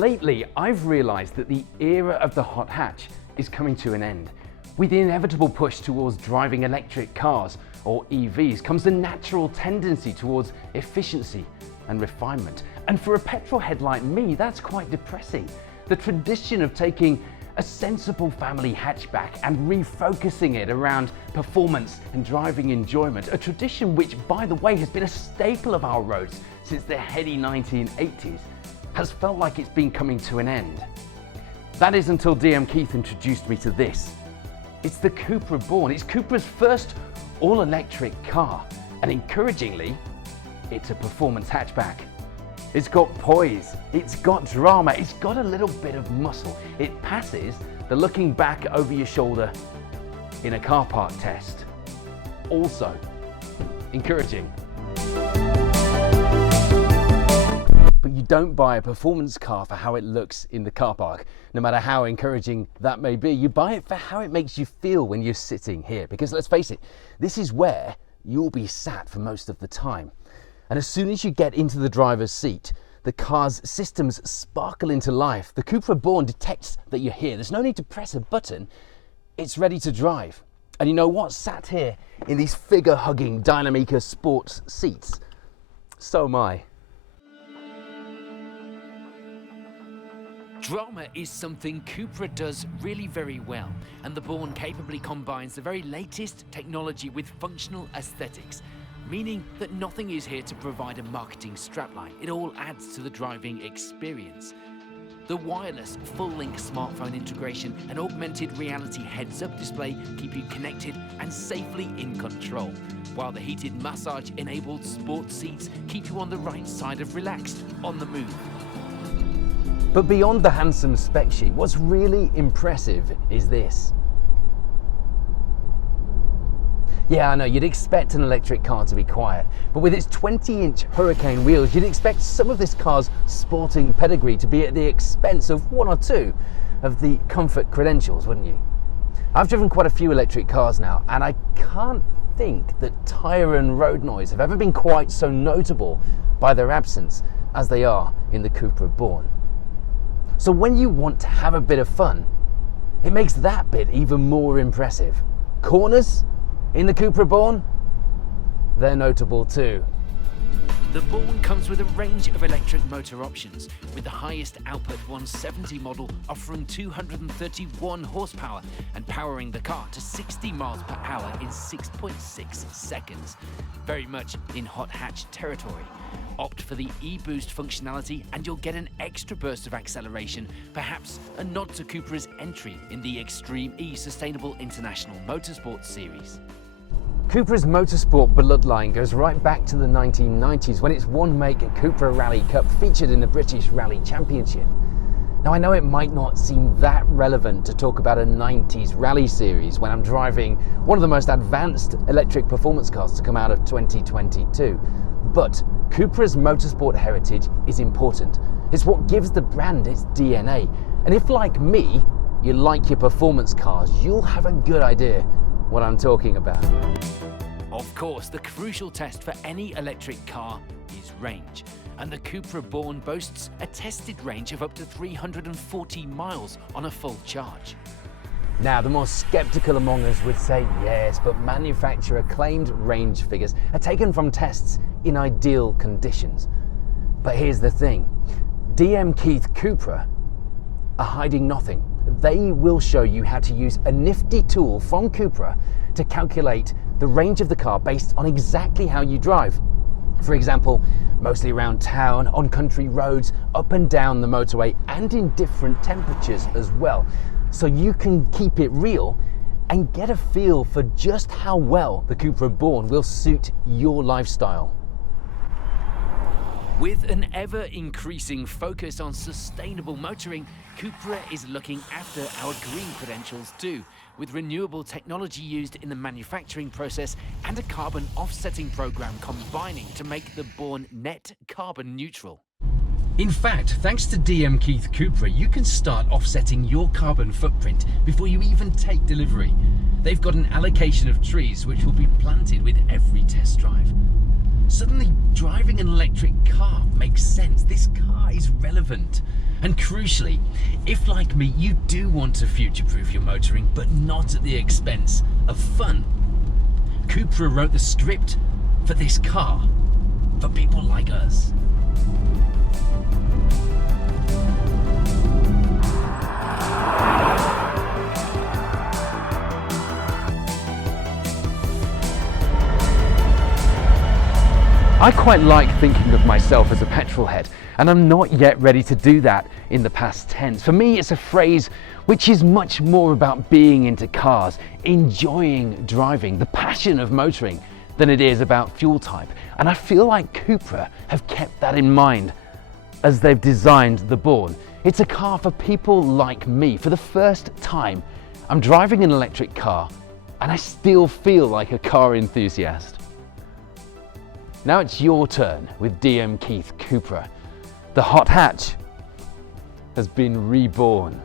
Lately, I've realised that the era of the hot hatch is coming to an end. With the inevitable push towards driving electric cars, or EVs, comes the natural tendency towards efficiency and refinement. And for a petrol head like me, that's quite depressing. The tradition of taking a sensible family hatchback and refocusing it around performance and driving enjoyment, a tradition which, by the way, has been a staple of our roads since the heady 1980s, has felt like it's been coming to an end. That is until DM Keith introduced me to this. It's the CUPRA Born. It's Cupra's first all-electric car, and encouragingly, it's a performance hatchback. It's got poise, it's got drama, it's got a little bit of muscle. It passes the looking back over your shoulder in a car park test. Also, encouraging. But you don't buy a performance car for how it looks in the car park, no matter how encouraging that may be. You buy it for how it makes you feel when you're sitting here, because let's face it, this is where you'll be sat for most of the time. And as soon as you get into the driver's seat, the car's systems sparkle into life. The CUPRA Born detects that you're here. There's no need to press a button. It's ready to drive. And you know what? Sat here in these figure-hugging Dynamica sports seats, so am I. Drama is something CUPRA does really very well, and the Born capably combines the very latest technology with functional aesthetics, meaning that nothing is here to provide a marketing strapline. It all adds to the driving experience. The wireless full-link smartphone integration and augmented reality heads-up display keep you connected and safely in control, while the heated massage-enabled sports seats keep you on the right side of relaxed on the move. But beyond the handsome spec sheet, what's really impressive is this. Yeah, I know, you'd expect an electric car to be quiet, but with its 20-inch Hurricane wheels, you'd expect some of this car's sporting pedigree to be at the expense of one or two of the comfort credentials, wouldn't you? I've driven quite a few electric cars now, and I can't think that tyre and road noise have ever been quite so notable by their absence as they are in the CUPRA Born. So when you want to have a bit of fun, it makes that bit even more impressive. Corners in the CUPRA Born, they're notable too. The Born comes with a range of electric motor options, with the highest output 170 model offering 231 horsepower and powering the car to 60 miles per hour in 6.6 seconds. Very much in hot hatch territory. Opt for the e-boost functionality and you'll get an extra burst of acceleration, perhaps a nod to Cupra's entry in the Extreme E Sustainable International Motorsport series. Cupra's Motorsport bloodline goes right back to the 1990s when its one-make CUPRA Rally Cup featured in the British Rally Championship. Now I know it might not seem that relevant to talk about a 90s rally series when I'm driving one of the most advanced electric performance cars to come out of 2022, but Cupra's motorsport heritage is important. It's what gives the brand its DNA. And if, like me, you like your performance cars, you'll have a good idea what I'm talking about. Of course, the crucial test for any electric car is range. And the CUPRA Born boasts a tested range of up to 340 miles on a full charge. Now, the more skeptical among us would say yes, but manufacturer-claimed range figures are taken from tests in ideal conditions. But here's the thing, DM Keith CUPRA are hiding nothing. They will show you how to use a nifty tool from CUPRA to calculate the range of the car based on exactly how you drive. For example, mostly around town, on country roads, up and down the motorway, and in different temperatures as well. So you can keep it real and get a feel for just how well the CUPRA Born will suit your lifestyle. With an ever-increasing focus on sustainable motoring, CUPRA is looking after our green credentials too, with renewable technology used in the manufacturing process and a carbon offsetting program combining to make the Born net carbon neutral. In fact, thanks to DM Keith CUPRA, you can start offsetting your carbon footprint before you even take delivery. They've got an allocation of trees which will be planted with every test drive. suddenly driving an electric car makes sense. This car is relevant. And crucially, if like me, you do want to future-proof your motoring, but not at the expense of fun, CUPRA wrote the script for this car, for people like us. I quite like thinking of myself as a petrol head, and I'm not yet ready to do that in the past tense. For me, it's a phrase which is much more about being into cars, enjoying driving, the passion of motoring, than it is about fuel type. And I feel like CUPRA have kept that in mind as they've designed the Born. It's a car for people like me. For the first time, I'm driving an electric car, and I still feel like a car enthusiast. Now it's your turn with DM Keith CUPRA. The hot hatch has been reborn.